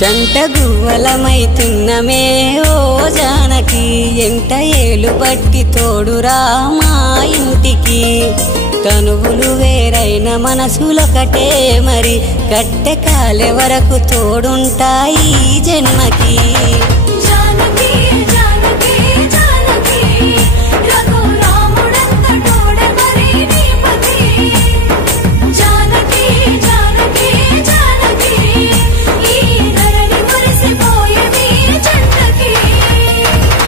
జంట గువ్వలమైతున్నమే ఓ జానకి ఎంట ఏలు బట్టి తోడురా మా ఇంటికి తనువులు వేరైన మనసులొకటే మరి కట్టె కాలే వరకు తోడుంటాయి జన్మకి